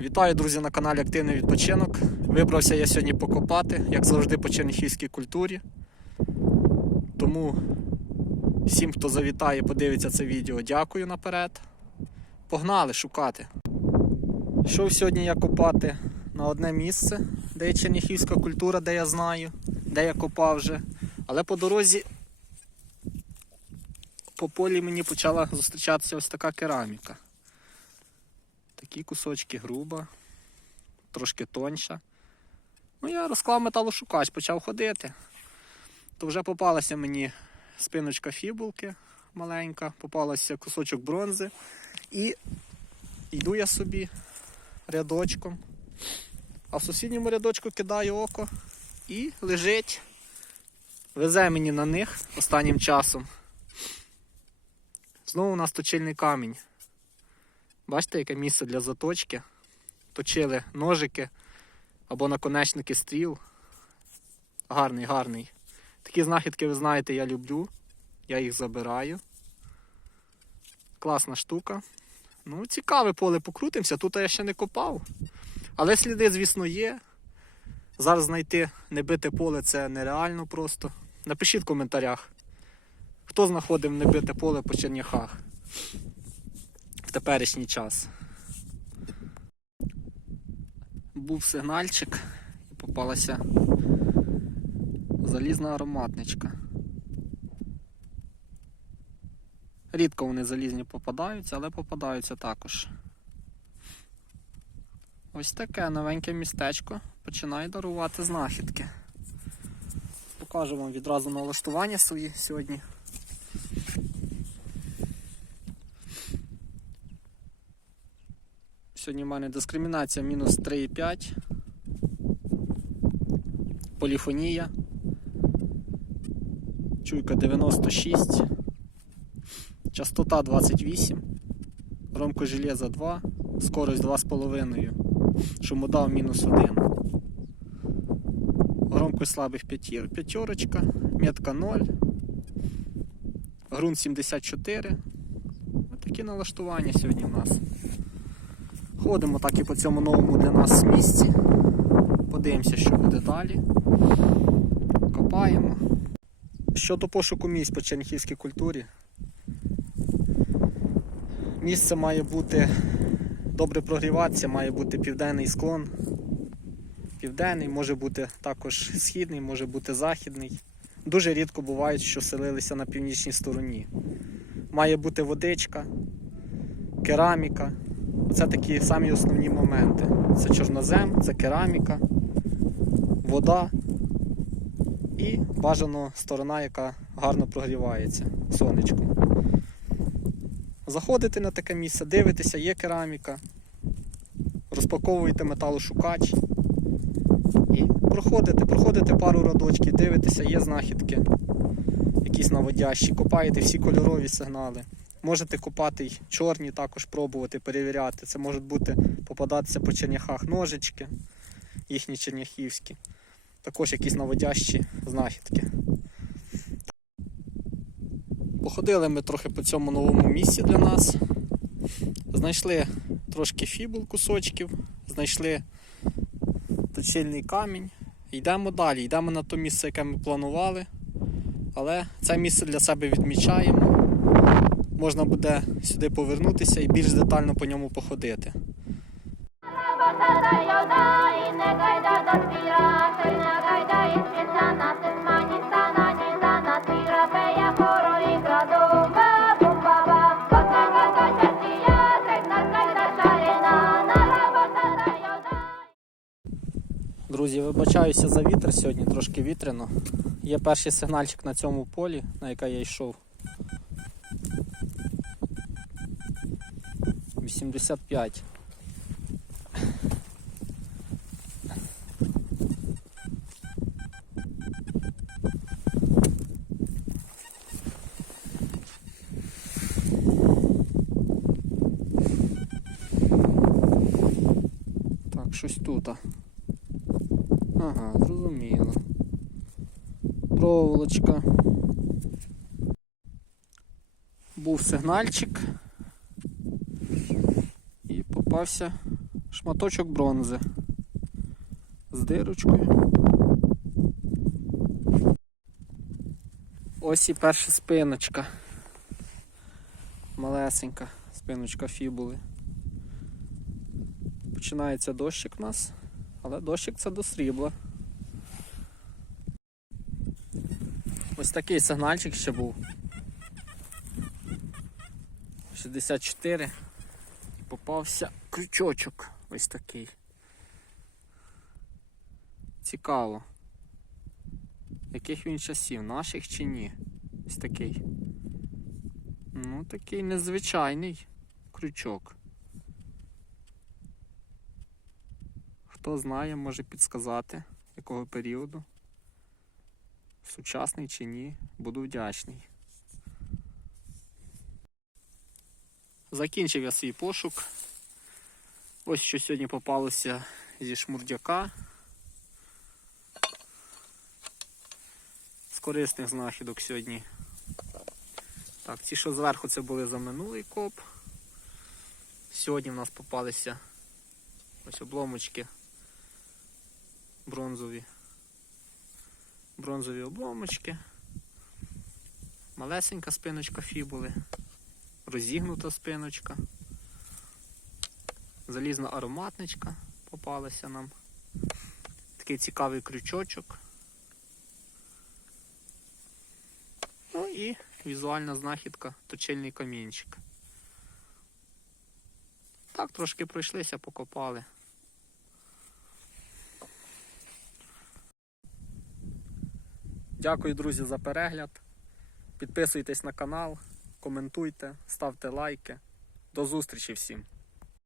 Вітаю, друзі, на каналі Активний відпочинок. Вибрався я сьогодні покопати, як завжди, по черніхівській культурі. Тому всім, хто завітає, подивиться це відео, дякую наперед. Погнали шукати. Йшов сьогодні я копати на одне місце, де є черніхівська культура, де я знаю, де я копав вже. Але по дорозі по полі мені почала зустрічатися ось така кераміка. Такі кусочки груба, трошки тоньша. Ну, я розклав металошукач, почав ходити. То вже попалася мені спиночка фібулки маленька, попалася кусочок бронзи. І йду я собі рядочком. А в сусідньому рядочку кидаю око і лежить. Везе мені на них останнім часом. Знову у нас точильний камінь. Бачите, яке місце для заточки. Точили ножики або наконечники стріл. Гарний, гарний. Такі знахідки, ви знаєте, я люблю. Я їх забираю. Класна штука. Ну, цікаве поле покрутимося. Тут я ще не копав. Але сліди, звісно, є. Зараз знайти небите поле це нереально просто. Напишіть в коментарях, хто знаходив небите поле по Черняхах в теперішній час. Був сигнальчик і попалася залізна ароматничка. Рідко вони залізні попадаються, але попадаються також. Ось таке новеньке містечко починає дарувати знахідки. Покажу вам відразу налаштування свої сьогодні. Сьогодні в мене дискримінація мінус 3,5. Поліфонія. Чуйка 96. Частота 28. Ромко железа 2. Скорость 2,5. Шумодав мінус 1. Громкость слабих п'ятір. П'ятерочка. Метка 0. Грунт 74. Ось такі налаштування сьогодні у нас. Ходимо так і по цьому новому для нас місці. Подивимося, що буде далі. Копаємо. Щодо пошуку місць по черніхівській культурі. Місце має бути добре прогріватися, має бути південний склон. Південний, може бути також східний, може бути західний. Дуже рідко бувають, що селилися на північній стороні. Має бути водичка, кераміка. Це такі самі основні моменти. Це чорнозем, це кераміка, вода і бажано сторона, яка гарно прогрівається сонечком. Заходите на таке місце, дивитеся, є кераміка, розпаковуєте металошукач і проходите, проходите пару радочків, дивитеся, є знахідки, якісь наводящі, копаєте всі кольорові сигнали. Можете купати й чорні, також пробувати, перевіряти. Це можуть бути попадатися по черняхах ножички, їхні черняхівські. Також якісь наводящі знахідки. Походили ми трохи по цьому новому місці для нас. Знайшли трошки фібул кусочків, знайшли точильний камінь. Йдемо далі, йдемо на те місце, яке ми планували. Але це місце для себе відмічаємо можна буде сюди повернутися і більш детально по ньому походити. Друзі, вибачаюся за вітер сьогодні, трошки вітряно. Є перший сигнальчик на цьому полі, на яке я йшов. 85. Так, щось тут. Ага, зрозуміло. Проволочка. Був сигнальчик. Попався шматочок бронзи з дирочкою. Ось і перша спиночка. Малесенька спиночка фібули. Починається дощик у нас, але дощик це до срібла. Ось такий сигнальчик ще був. 64. Попався крючочок. Ось такий. Цікаво. Яких він часів, наших чи ні? Ось такий. Ну, такий незвичайний крючок. Хто знає, може підсказати, якого періоду. Сучасний чи ні, буду вдячний. Закінчив я свій пошук. Ось що сьогодні попалося зі шмурдяка. З корисних знахідок сьогодні. Так, ці, що зверху, це були за минулий коп. Сьогодні в нас попалися ось обломочки бронзові. Бронзові обломочки. Малесенька спиночка фібули розігнута спиночка. Залізна ароматничка попалася нам. Такий цікавий крючочок. Ну і візуальна знахідка, точильний камінчик. Так, трошки пройшлися, покопали. Дякую, друзі, за перегляд. Підписуйтесь на канал коментуйте, ставте лайки. До зустрічі всім!